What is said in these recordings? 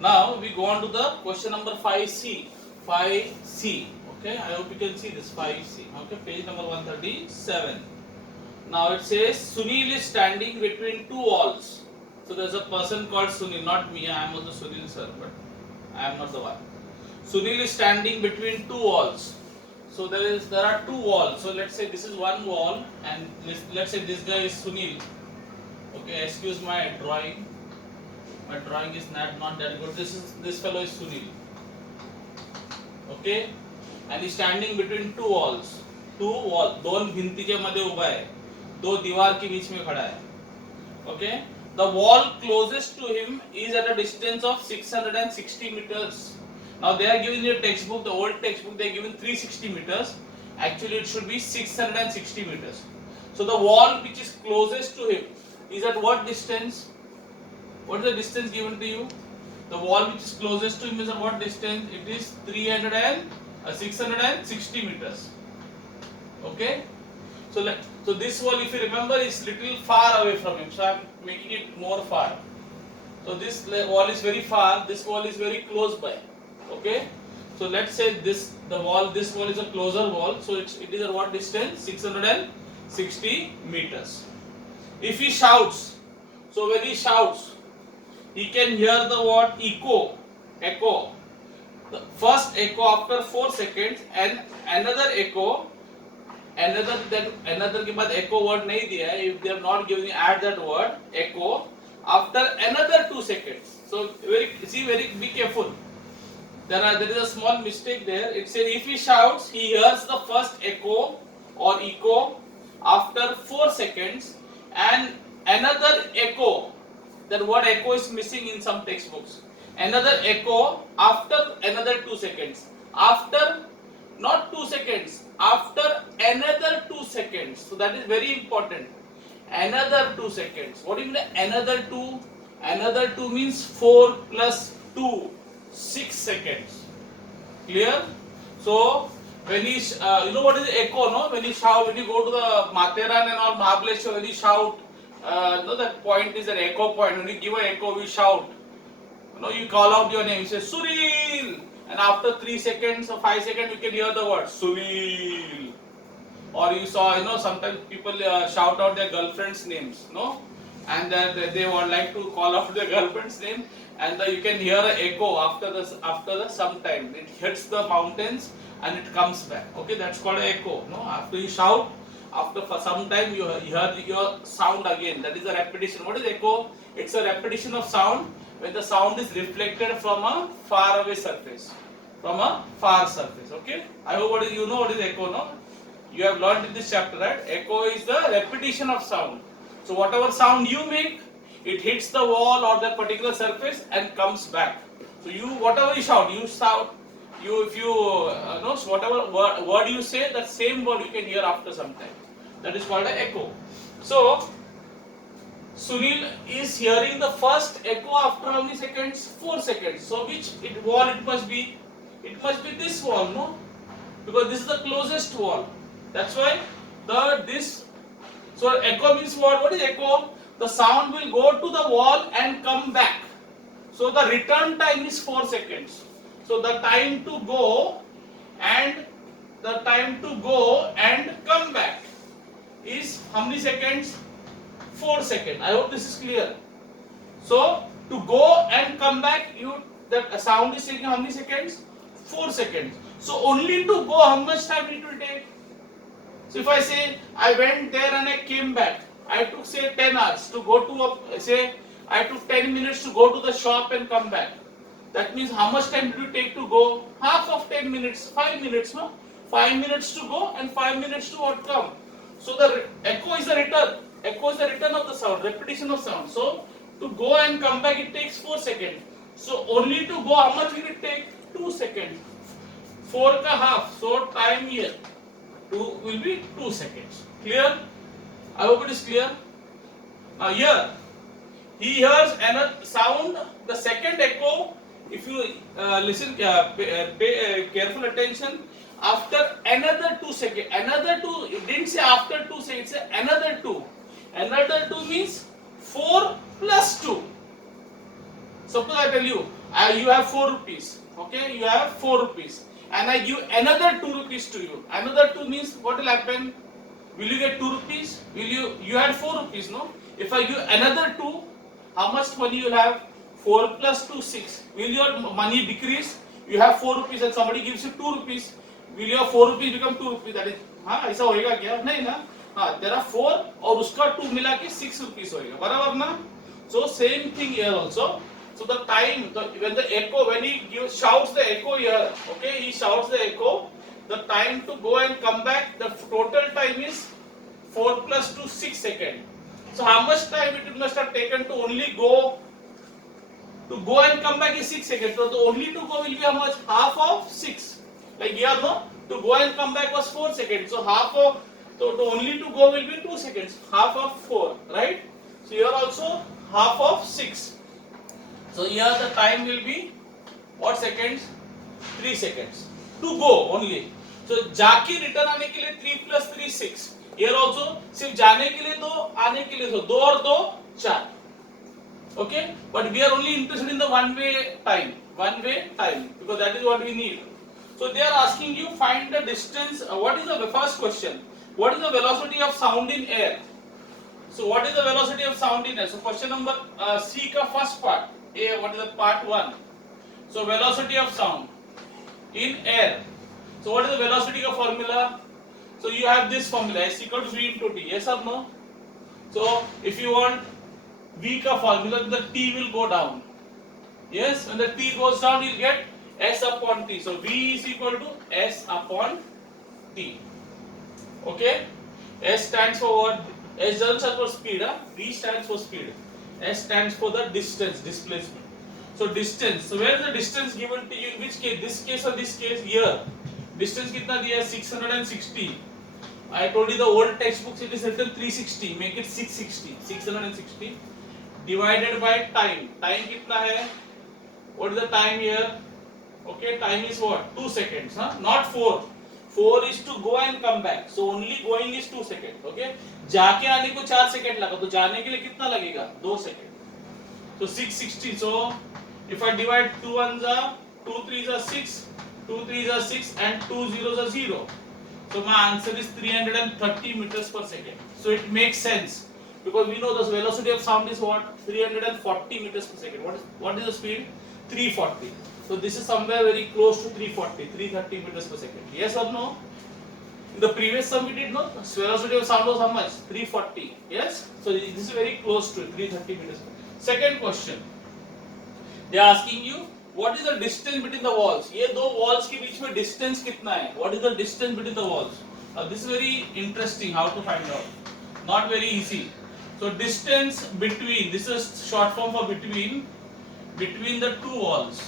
Now we go on to the question number 5C. 5C. Okay, I hope you can see this 5C. Okay, page number 137. Now it says Sunil is standing between two walls. So there's a person called Sunil, not me. I am also Sunil sir, but I am not the one. Sunil is standing between two walls. So there are two walls. So let's say this is one wall, and let's say this guy is Sunil. Okay, excuse my drawing. My drawing is not that good. This fellow is Sunil. Okay, and he's standing between two walls. दोन भिंतीच्या मध्ये उभा आहे. दो दीवार के बीच में खड़ा है. Okay, the wall closest to him is at a distance of 660 meters. Now they are given your textbook, the old textbook, they are given 360 meters. Actually it should be 660 meters. So the wall which is closest to him is at what distance? What is the distance given to you? The wall which is closest to him is at what distance? It is 660 meters. Okay? So this wall, if you remember, is little far away from him. So I am making it more far. So this wall is very far. This wall is very close by. Okay? So let's say this wall is a closer wall. So it is at what distance? 660 meters. If he shouts, so when he shouts, he can hear the word echo. The first echo after 4 seconds and another echo. Another के बाद echo word नहीं दिया है. If they have not given you, add that word echo after another 2 seconds. So be careful. There is a small mistake there. It says if he shouts, he hears the first echo or echo after 4 seconds and another echo. That word echo is missing in some textbooks. Another echo after another 2 seconds. After not 2 seconds, after another 2 seconds. So that is very important. Another 2 seconds. What do you mean another 2? Another 2 means 4 plus 2, 6 seconds. Clear? So when he, you know what is echo, no? When you shout, when you go to the Matheran and all Mahabaleshwar, when you shout, no, that point is an echo point. When you give an echo, we shout. You know, you call out your name. You say Sunil, and after 3 seconds or 5 seconds, you can hear the word Sunil. Or you saw, you know, sometimes people shout out their girlfriend's names, no, and they would like to call out their girlfriend's name, and you can hear an echo after some time. It hits the mountains and it comes back. Okay, that's called an echo. No, after you shout, after for some time you hear your sound again. That is a repetition. What is echo? It's a repetition of sound when the sound is reflected from a far away surface, from a far surface. Okay, I hope you know what is echo, no? You have learned in this chapter, right? Echo is the repetition of sound. So whatever sound you make, it hits the wall or that particular surface and comes back. So whatever you shout, if you know, so whatever word you say, that same word you can hear after some time. That is called an echo. So Sunil is hearing the first echo after how many seconds? 4 seconds. So which wall it must be? It must be this wall, no? Because this is the closest wall. That's why so echo means what? What is echo? The sound will go to the wall and come back. So the return time is 4 seconds. So the time to go and come back is how many seconds? 4 seconds. I hope this is clear. So to go and come back, that sound is taking how many seconds? 4 seconds. So only to go, how much time it will take? So if I say I went there and I came back, I took say 10 hours to go to I took 10 minutes to go to the shop and come back. That means how much time did you take to go? Half of 10 minutes, 5 minutes, no? 5 minutes to go and 5 minutes to come. So the echo is the return. Echo is the return of the sound, repetition of sound. So to go and come back it takes 4 seconds. So only to go, how much will it take? 2 seconds. 4 ka half. So time here will be 2 seconds. Clear? I hope it is clear. Now here he hears another sound. The second echo, if you listen, pay careful attention. After another 2 seconds, another 2. It didn't say after 2 seconds. It said another 2. Another 2 means 4 plus 2. Suppose I tell you You have 4 rupees. Okay, you have 4 rupees, and I give another 2 rupees to you. Another 2 means what will happen? Will you get 2 rupees? Will you had 4 rupees, no? If I give another 2, how much money you have? 4 plus 2, 6. Will your money decrease? You have 4 rupees and somebody gives you 2 rupees. Will your 4 rupees become 2 rupees? That is, हाँ ऐसा होएगा क्या? नहीं ना? हाँ, there are 4 और उसका 2 मिला के 6 rupees होएगा, बराबर ना? So same thing here also. So the time, when the echo, when he shouts the echo here, okay, he shouts the echo. The time to go and come back, the total time is 4 plus 2, 6 seconds. So how much time it must have taken to only go and come back is 6 seconds. So the only to go will be how much? Half of 6. Like here, no? To go and come back was 4 seconds. So half of, so the only to go will be 2 seconds. Half of 4, right? So here also half of 6. So here the time will be what seconds? 3 seconds. To go only. So जाके return आने के लिए 3 plus 3 6. Here also सिर्फ जाने के लिए 2, आने के लिए 2. 2 और 2 4. Okay, but we are only interested in the one way time because that is what we need. So they are asking you find the distance. What is the first question? What is the velocity of sound in air? So what is the velocity of sound in air? So question number C ka first part. A, what is the part 1? So velocity of sound in air. So what is the velocity of formula? So you have this formula S equal to V into T. Yes or no? So if you want V ka formula, the T will go down. Yes, when the T goes down, you get S upon T. So V is equal to S upon T. Okay? S stands for what? S doesn't stand for speed. V stands for speed. S stands for the distance, displacement. So distance. So where is the distance given to you? In which case? This case or this case? Here. Distance kitna diya? 660. I told you the old textbooks it is written 360. Make it 660. 660 divided by time. Time kitna hai? What is the time here? Okay, time is what? 2 seconds. Not 4. 4 is to go and come back. So only going is 2 seconds. Okay. जाके आने को 4 second लगा तो जाने के लिए कितना लगेगा 2 second. So 660. So if I divide 2 ones are 2 3s are 6, 2 3s are 6 and 2 zeros are 0. So my answer is 330 meters per second. So it makes sense because we know the velocity of sound is what? 340 meters per second. What is the speed? 340. So this is somewhere very close to 340, 330 meters per second. Yes or no? In the previous sum we did not. Velocity of sound was how much? 340. Yes? So this is very close to 330 meters. Second question. They are asking you what is the distance between the walls? ये दो walls के बीच में distance कितना है? What is the distance between the walls? This is very interesting how to find out. Not very easy. So distance between, this is short form for between the two walls.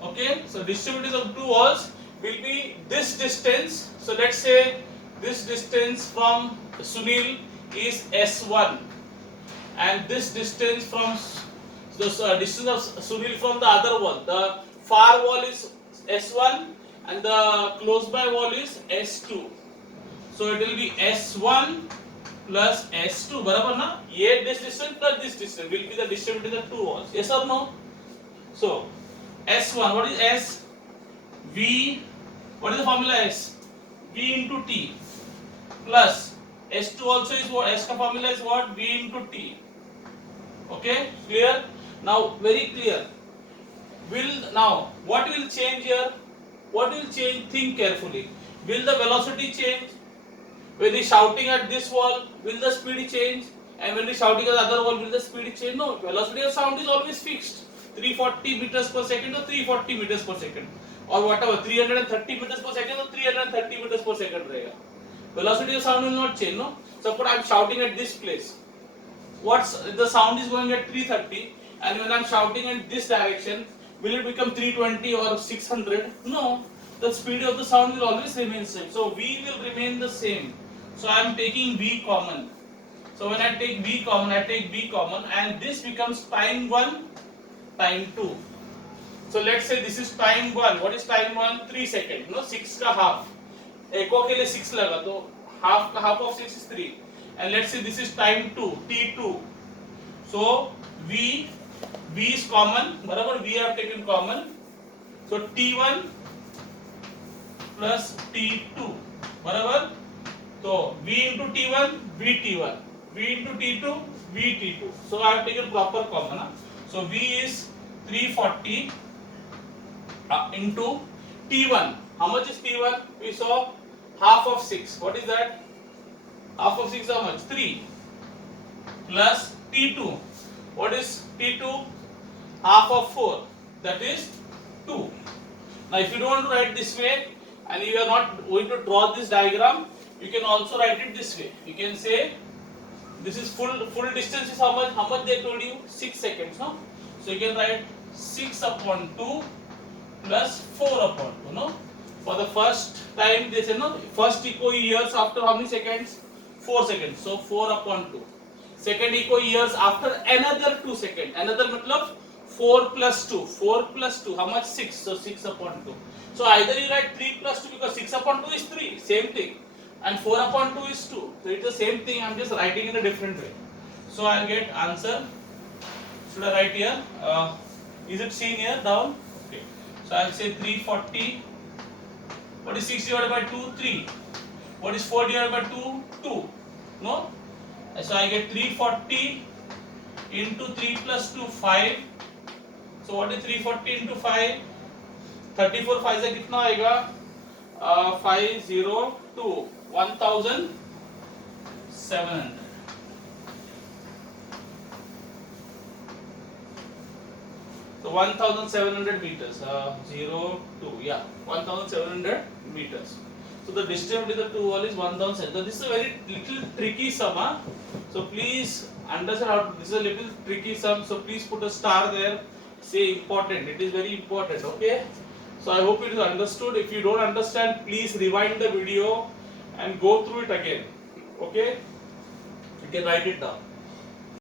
Okay? So distance between the two walls will be this distance. So let's say this distance from Sunil is S1 and this distance from the distance of Sunil from the other wall. The far wall is S1 and the close by wall is S2. So it will be S1 plus S2. बराबर ना? ये this distance plus this distance will be the distance between the two walls. Yes or no? So S1, what is S? V, what is the formula S? V into T plus S2 also is what? S ka formula is what? V into T. Okay, clear? Now very clear. Now what will change here? What will change? Think carefully. Will the velocity change? When he is shouting at this wall, will the speed change? And when he is shouting at the other wall, will the speed change? No. Velocity of sound is always fixed. 340 meters per second or 340 meters per second. Or whatever, 330 meters per second or 330 meters per second रहेगा. Velocity of sound will not change, no? Suppose I am shouting at this place. The sound is going at 330 and when I am shouting in this direction, will it become 320 or 600? No. The speed of the sound will always remain same. So V will remain the same. So I am taking V common. So when I take V common, and this becomes time 1, time 2. So let's say this is time 1. What is time 1? 3 seconds. No, 6 का half. Echo के लिए 6 लगा तो half of 6 is 3. And let's say this is time 2, T2. So V V is common, बराबर, V have taken common. So T1 plus T2, बराबर. So V into T1, VT1, V into T2, VT2. So I have taken proper common. So V is 340 into T1. How much is T1? We saw half of 6. What is that? Half of 6 how much? 3. Plus T2. What is T2? Half of 4. That is 2. Now if you don't want to write this way and you are not going to draw this diagram, you can also write it this way. You can say this is full distance is how much? How much they told you? 6 seconds, no? So you can write 6 upon 2 plus 4 upon 2, no? For the first time they say, no, first echo years after how many seconds? 4 seconds. So 4 upon 2. Second echo years after another 2 seconds. Another matlab 4 plus 2. 4 plus 2. How much? 6. So 6 upon 2. So either you write 3 plus 2 because 6 upon 2 is 3. Same thing. And 4 upon 2 is 2. So it's the same thing. I'm just writing in a different way. So I'll get answer. Should I write here? Is it seen here down? Okay. So I'll say 340. What is 6 divided by 2? 3. What is 4 divided by 2? 2. No? So I get 340 into 3 plus 2, 5. So what is 340 into 5? 34 5 से कितना आएगा? 502 1700. So 1700 meters. 0 2, yeah, 1700 meters. So the distance between the two wall is 1700. So this is a very little tricky sum. So please understand how this is a little tricky sum. So please put a star there. Say important. It is very important. Okay. So I hope it is understood. If you don't understand, please rewind the video and go through it again. Okay. You can write it down.